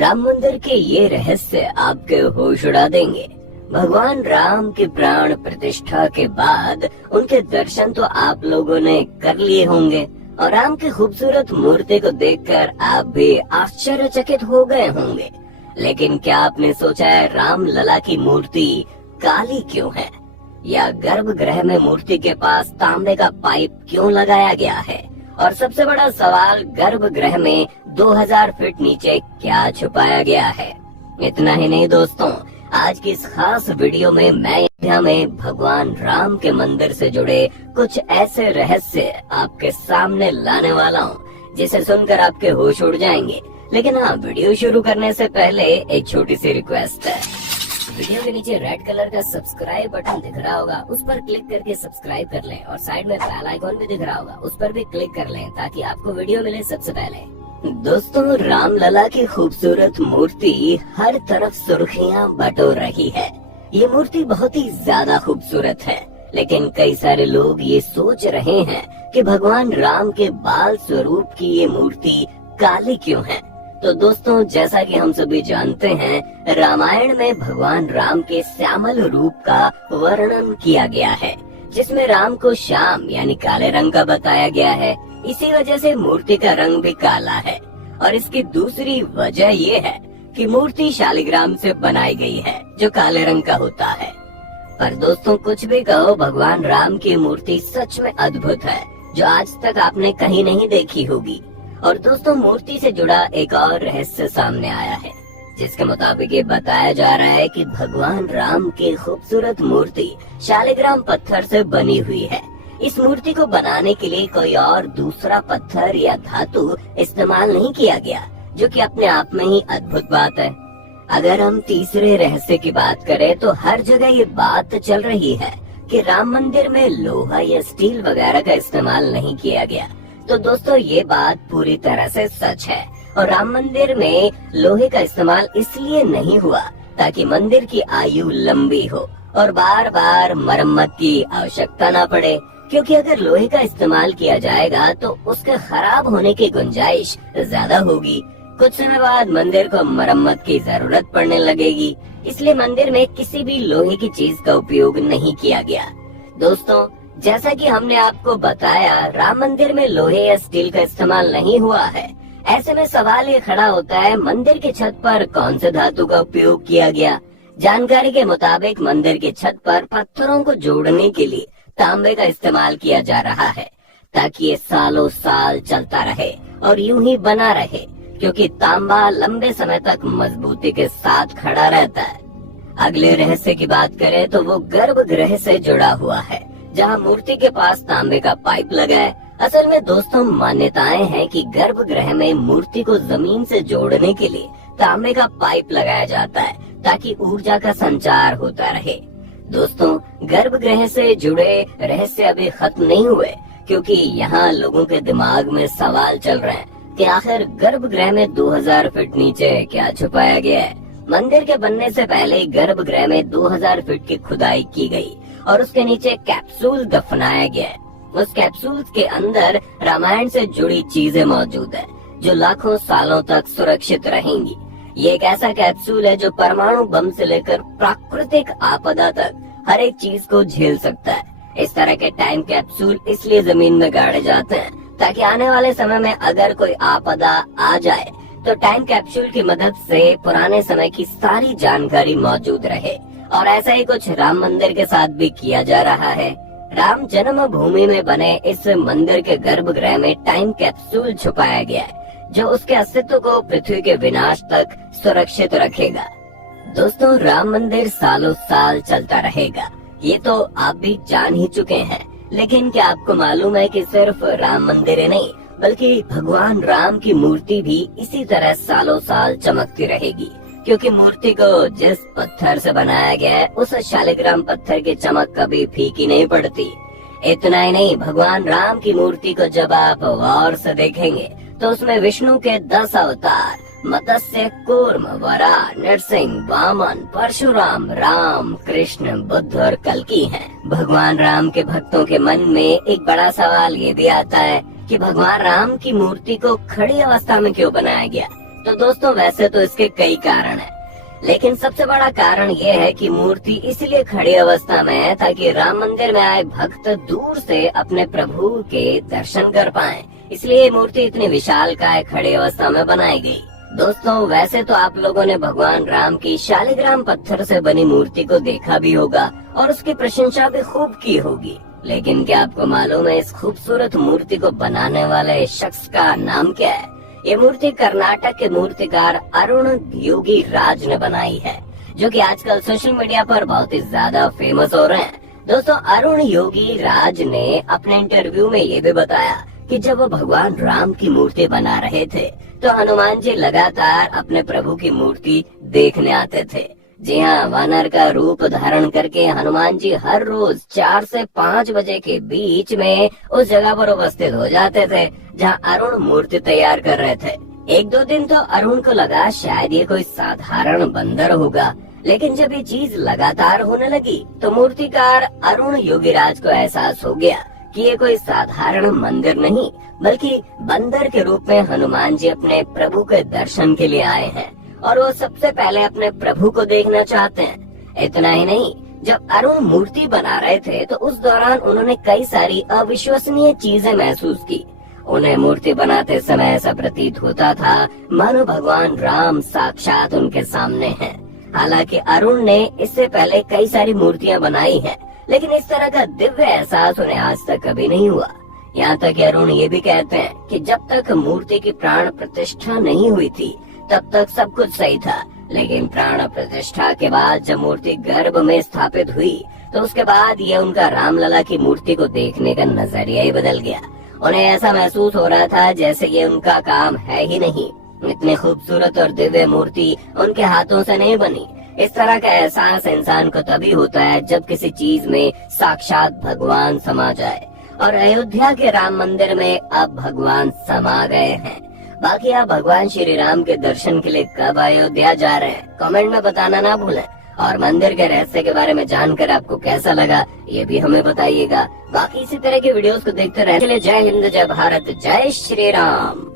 राम मंदिर के ये रहस्य आपके होश उड़ा देंगे। भगवान राम की प्राण प्रतिष्ठा के बाद उनके दर्शन तो आप लोगों ने कर लिए होंगे और राम की खूबसूरत मूर्ति को देखकर आप भी आश्चर्यचकित हो गए होंगे। लेकिन क्या आपने सोचा है राम लला की मूर्ति काली क्यों है, या गर्भगृह में मूर्ति के पास तांबे का पाइप क्यों लगाया गया है, और सबसे बड़ा सवाल गर्भगृह में 2000 फीट नीचे क्या छुपाया गया है। इतना ही नहीं दोस्तों, आज की इस खास वीडियो में मैं अयोध्या में भगवान राम के मंदिर से जुड़े कुछ ऐसे रहस्य आपके सामने लाने वाला हूँ जिसे सुनकर आपके होश उड़ जाएंगे। लेकिन हाँ, वीडियो शुरू करने से पहले एक छोटी सी रिक्वेस्ट है। वीडियो के नीचे रेड कलर का सब्सक्राइब बटन दिख रहा होगा, उस पर क्लिक करके सब्सक्राइब कर लें और साइड में बेल आइकॉन भी दिख रहा होगा, उस पर भी क्लिक कर लें ताकि आपको वीडियो मिले सबसे पहले। दोस्तों, राम लला की खूबसूरत मूर्ति हर तरफ सुर्खियां बटोर रही है। ये मूर्ति बहुत ही ज्यादा खूबसूरत है, लेकिन कई सारे लोग ये सोच रहे हैं कि भगवान राम के बाल स्वरूप की ये मूर्ति काली क्यों है। तो दोस्तों, जैसा कि हम सभी जानते हैं, रामायण में भगवान राम के श्यामल रूप का वर्णन किया गया है, जिसमें राम को श्याम यानी काले रंग का बताया गया है। इसी वजह से मूर्ति का रंग भी काला है। और इसकी दूसरी वजह ये है कि मूर्ति शालिग्राम से बनाई गई है, जो काले रंग का होता है। पर दोस्तों, कुछ भी कहो, भगवान राम की मूर्ति सच में अद्भुत है, जो आज तक आपने कहीं नहीं देखी होगी। और दोस्तों, मूर्ति से जुड़ा एक और रहस्य सामने आया है, जिसके मुताबिक ये बताया जा रहा है कि भगवान राम की खूबसूरत मूर्ति शालिग्राम पत्थर से बनी हुई है। इस मूर्ति को बनाने के लिए कोई और दूसरा पत्थर या धातु इस्तेमाल नहीं किया गया, जो कि अपने आप में ही अद्भुत बात है। अगर हम तीसरे रहस्य की बात करें तो हर जगह ये बात चल रही है कि राम मंदिर में लोहा या स्टील वगैरह का इस्तेमाल नहीं किया गया। तो दोस्तों, ये बात पूरी तरह से सच है। और राम मंदिर में लोहे का इस्तेमाल इसलिए नहीं हुआ ताकि मंदिर की आयु लंबी हो और बार बार मरम्मत की आवश्यकता न पड़े, क्योंकि अगर लोहे का इस्तेमाल किया जाएगा तो उसके खराब होने की गुंजाइश ज्यादा होगी। कुछ समय बाद मंदिर को मरम्मत की जरूरत पड़ने लगेगी, इसलिए मंदिर में किसी भी लोहे की चीज का उपयोग नहीं किया गया। दोस्तों, जैसा कि हमने आपको बताया, राम मंदिर में लोहे या स्टील का इस्तेमाल नहीं हुआ है। ऐसे में सवाल ये खड़ा होता है, मंदिर की छत पर कौन से धातु का उपयोग किया गया। जानकारी के मुताबिक मंदिर की छत पर पत्थरों को जोड़ने के लिए तांबे का इस्तेमाल किया जा रहा है, ताकि ये सालों साल चलता रहे और यूं ही बना रहे, क्योंकि तांबा लंबे समय तक मजबूती के साथ खड़ा रहता है। अगले रहस्य की बात करें तो वो गर्भगृह से जुड़ा हुआ है, जहाँ मूर्ति के पास तांबे का पाइप लगा है। असल में दोस्तों, मान्यताएं हैं कि गर्भगृह में मूर्ति को जमीन से जोड़ने के लिए तांबे का पाइप लगाया जाता है, ताकि ऊर्जा का संचार होता रहे। दोस्तों, गर्भगृह से जुड़े रहस्य अभी खत्म नहीं हुए, क्योंकि यहाँ लोगों के दिमाग में सवाल चल रहे हैं कि आखिर गर्भगृह में 2000 फीट नीचे क्या छुपाया गया है। मंदिर के बनने से पहले गर्भगृह में 2000 फीट की खुदाई की गई और उसके नीचे कैप्सूल दफनाया गया है। उस कैप्सूल के अंदर रामायण से जुड़ी चीजें मौजूद है, जो लाखों सालों तक सुरक्षित रहेंगी। ये एक ऐसा कैप्सूल है जो परमाणु बम से लेकर प्राकृतिक आपदा तक हर एक चीज को झेल सकता है। इस तरह के टाइम कैप्सूल इसलिए जमीन में गाड़े जाते हैं ताकि आने वाले समय में अगर कोई आपदा आ जाए तो टाइम कैप्सूल की मदद से पुराने समय की सारी जानकारी मौजूद रहे। और ऐसा ही कुछ राम मंदिर के साथ भी किया जा रहा है। राम जन्म भूमि में बने इस मंदिर के गर्भगृह में टाइम कैप्सूल छुपाया गया है, जो उसके अस्तित्व को पृथ्वी के विनाश तक सुरक्षित रखेगा। दोस्तों, राम मंदिर सालों साल चलता रहेगा, ये तो आप भी जान ही चुके हैं। लेकिन क्या आपको मालूम है कि सिर्फ राम मंदिर ही नहीं, बल्कि भगवान राम की मूर्ति भी इसी तरह सालों साल चमकती रहेगी, क्योंकि मूर्ति को जिस पत्थर से बनाया गया है, उस शालिग्राम पत्थर की चमक कभी फीकी नहीं पड़ती। इतना ही नहीं, भगवान राम की मूर्ति को जब आप गौर से देखेंगे तो उसमें विष्णु के 10 अवतार मत्स्य, कूर्म, वराह, नरसिंह, वामन, परशुराम, राम, कृष्ण, बुद्ध और कल्कि हैं। भगवान राम के भक्तों के मन में एक बड़ा सवाल ये भी आता है कि भगवान राम की मूर्ति को खड़ी अवस्था में क्यों बनाया गया। तो तो दोस्तों वैसे तो इसके कई कारण हैं, लेकिन सबसे बड़ा कारण ये है कि मूर्ति इसलिए खड़ी अवस्था में है ताकि राम मंदिर में आए भक्त दूर से अपने प्रभु के दर्शन कर पाएं। इसलिए ये मूर्ति इतनी विशालकाय खड़ी अवस्था में बनाई गई। दोस्तों वैसे तो आप लोगों ने भगवान राम की शालिग्राम पत्थर से बनी मूर्ति को देखा भी होगा और उसकी प्रशंसा भी खूब की होगी, लेकिन क्या आपको मालूम है इस खूबसूरत मूर्ति को बनाने वाले शख्स का नाम क्या है? ये मूर्ति कर्नाटक के मूर्तिकार अरुण योगी राज ने बनाई है, जो कि आजकल सोशल मीडिया पर बहुत ही ज्यादा फेमस हो रहे हैं। दोस्तों अरुण योगी राज ने अपने इंटरव्यू में ये भी बताया कि जब वो भगवान राम की मूर्ति बना रहे थे तो हनुमान जी लगातार अपने प्रभु की मूर्ति देखने आते थे। जी हाँ, वानर का रूप धारण करके हनुमान जी हर रोज 4 से 5 बजे के बीच में उस जगह पर उपस्थित हो जाते थे जहाँ अरुण मूर्ति तैयार कर रहे थे। 1-2 दिन तो अरुण को लगा शायद ये कोई साधारण बंदर होगा, लेकिन जब ये चीज लगातार होने लगी तो मूर्तिकार अरुण योगीराज को एहसास हो गया कि ये कोई साधारण मंदिर नहीं बल्कि बंदर के रूप में हनुमान जी अपने प्रभु के दर्शन के लिए आए हैं और वो सबसे पहले अपने प्रभु को देखना चाहते हैं। इतना ही नहीं, जब अरुण मूर्ति बना रहे थे तो उस दौरान उन्होंने कई सारी अविश्वसनीय चीजें महसूस की। उन्हें मूर्ति बनाते समय ऐसा प्रतीत होता था मानो भगवान राम साक्षात उनके सामने हैं। हालांकि अरुण ने इससे पहले कई सारी मूर्तियां बनाई हैं, लेकिन इस तरह का दिव्य एहसास उन्हें आज तक कभी नहीं हुआ। यहाँ तक कि अरुण ये भी कहते हैं कि जब तक मूर्ति की प्राण प्रतिष्ठा नहीं हुई थी तब तक सब कुछ सही था, लेकिन प्राण प्रतिष्ठा के बाद जब मूर्ति गर्भ में स्थापित हुई तो उसके बाद ये उनका रामलला की मूर्ति को देखने का नजरिया ही बदल गया। उन्हें ऐसा महसूस हो रहा था जैसे ये उनका काम है ही नहीं। इतनी खूबसूरत और दिव्य मूर्ति उनके हाथों से नहीं बनी। इस तरह का एहसास इंसान को तभी होता है जब किसी चीज में साक्षात भगवान समा जाए, और अयोध्या के राम मंदिर में अब भगवान समा गए हैं। बाकी आप भगवान श्री राम के दर्शन के लिए कब अयोध्या जा रहे हैं कमेंट में बताना ना भूलें, और मंदिर के रहस्य के बारे में जानकर आपको कैसा लगा ये भी हमें बताइएगा। बाकी इसी तरह की वीडियोस को देखते रहने के लिए जय हिंद, जय भारत, जय श्री राम।